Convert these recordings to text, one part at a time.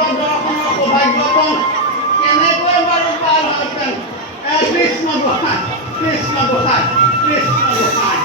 দৰ্শনৰ সৌভাগ্য পাওঁ কেনেকৈ বাৰু পাৰ হলহেঁতেন কৃষ্ণ গোসাঁই কৃষ্ণ গোসাঁই কৃষ্ণ গোসাঁই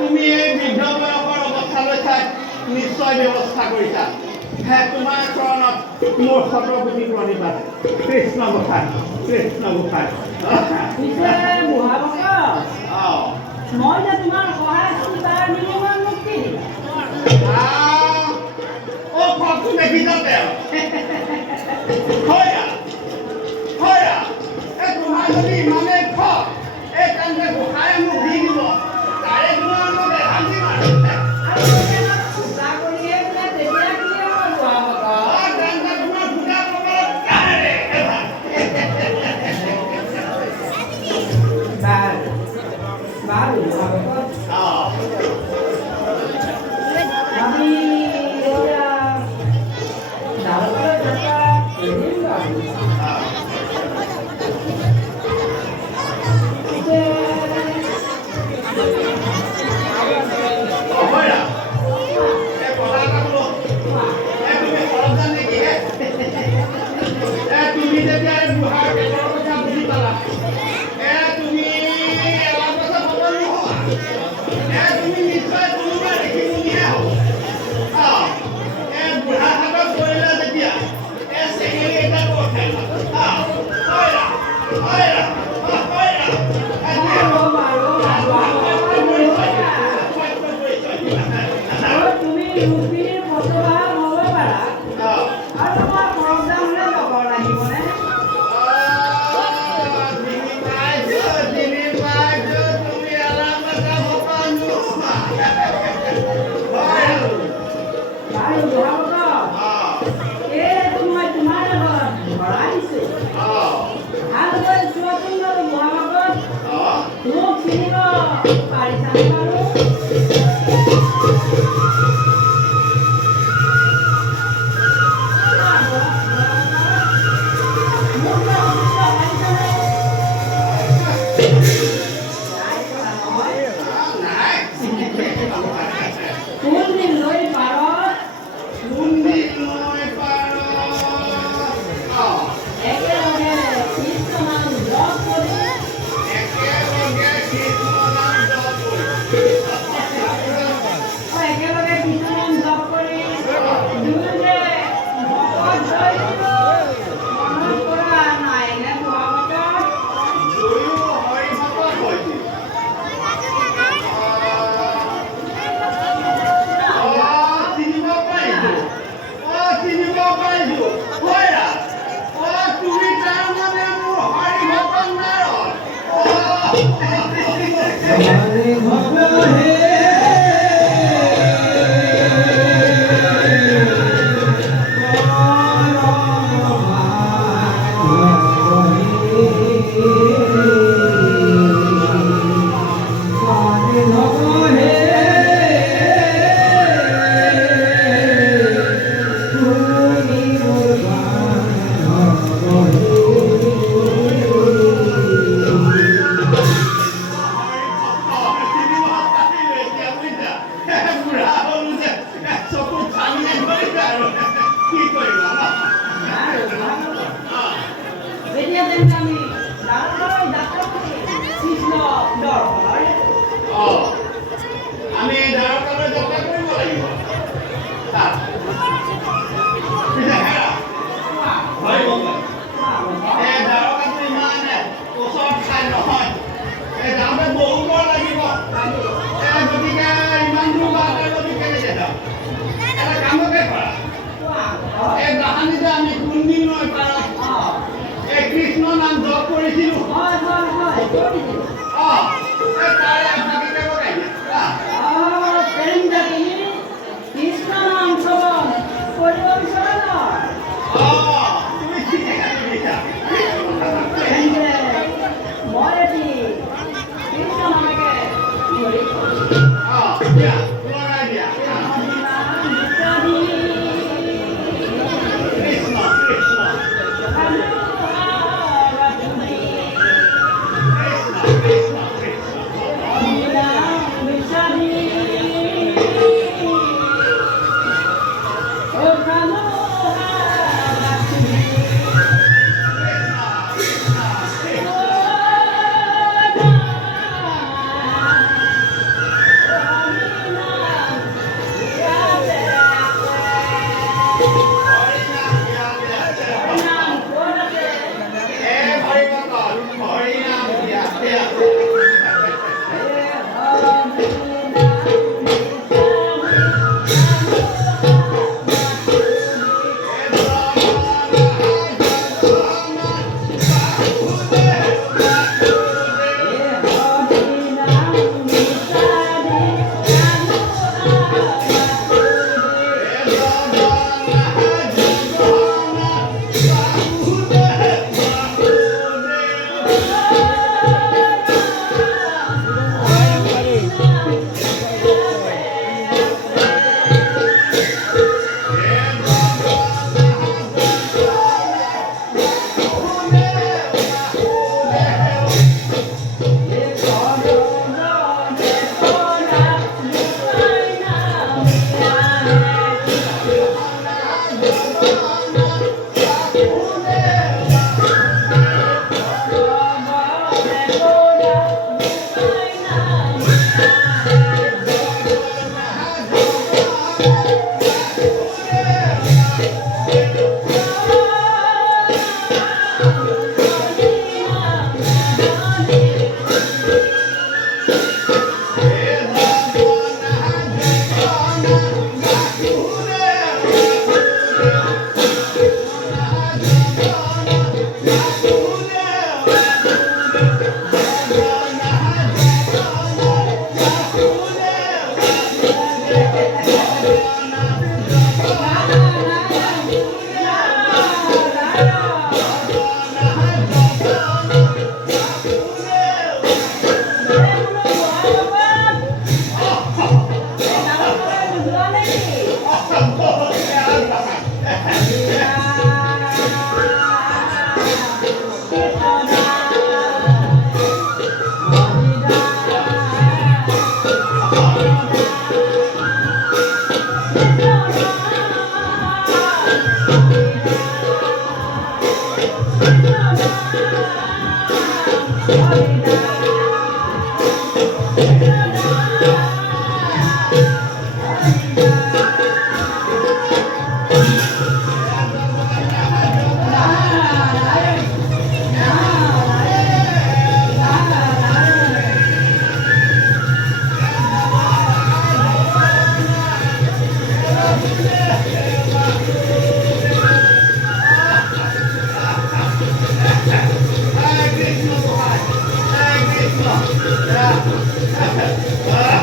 তুমি এই বৃদ্ধ বয়সৰ অৱস্থালৈ চাই নিশ্চয় ব্যৱস্থা কৰিছা তোমাৰ চৰণত মোৰ শতকোটি প্ৰণিপাত কৃষ্ণ গোসাঁই কৃষ্ণ গোসাঁই মই যে তোমাৰ সহায় তাৰ বিনিময়ত মোক কি ফটো দেখি যাতে তোমাৰ যদি ইমানেই খক এই কাৰণে গোসাঁয়ে মোক দি দিব তাৰে তোমাৰ মোক এধান্তি মাৰে Baru, যেতিয়া তেন্তে আমি ডাঙৰ যাত্ৰা কৰি কৃষ্ণ দৰ্শনৰ আমি দ্বাৰকালৈ যাত্ৰা কৰিব লাগিব তাত হয় এই দ্বাৰকাটো ইমান ওচৰত ঠাই নহয় এই যাওঁতে বহু বৰ লাগিব গতিকে ইমান দূৰ বাটলৈ গতিকে যাম এটা কামকে কৰা এই কাহানিতে আমি কোনদিন নৈ পাৰত এই কৃষ্ণ নাম জপ কৰিছিলোঁ তাৰে আপোনালোকে লগাই দিয়া কৃষ্ণ নাম শ্ৰৱণ কৰিব বিচৰা নহয় তুমি ঠিকে কৰিছা মই এটি কৃষ্ণ নামকে ধৰি দিয়া লগাই দিয়া কৃষ্ণ কৃষ্ণ Oh, আহ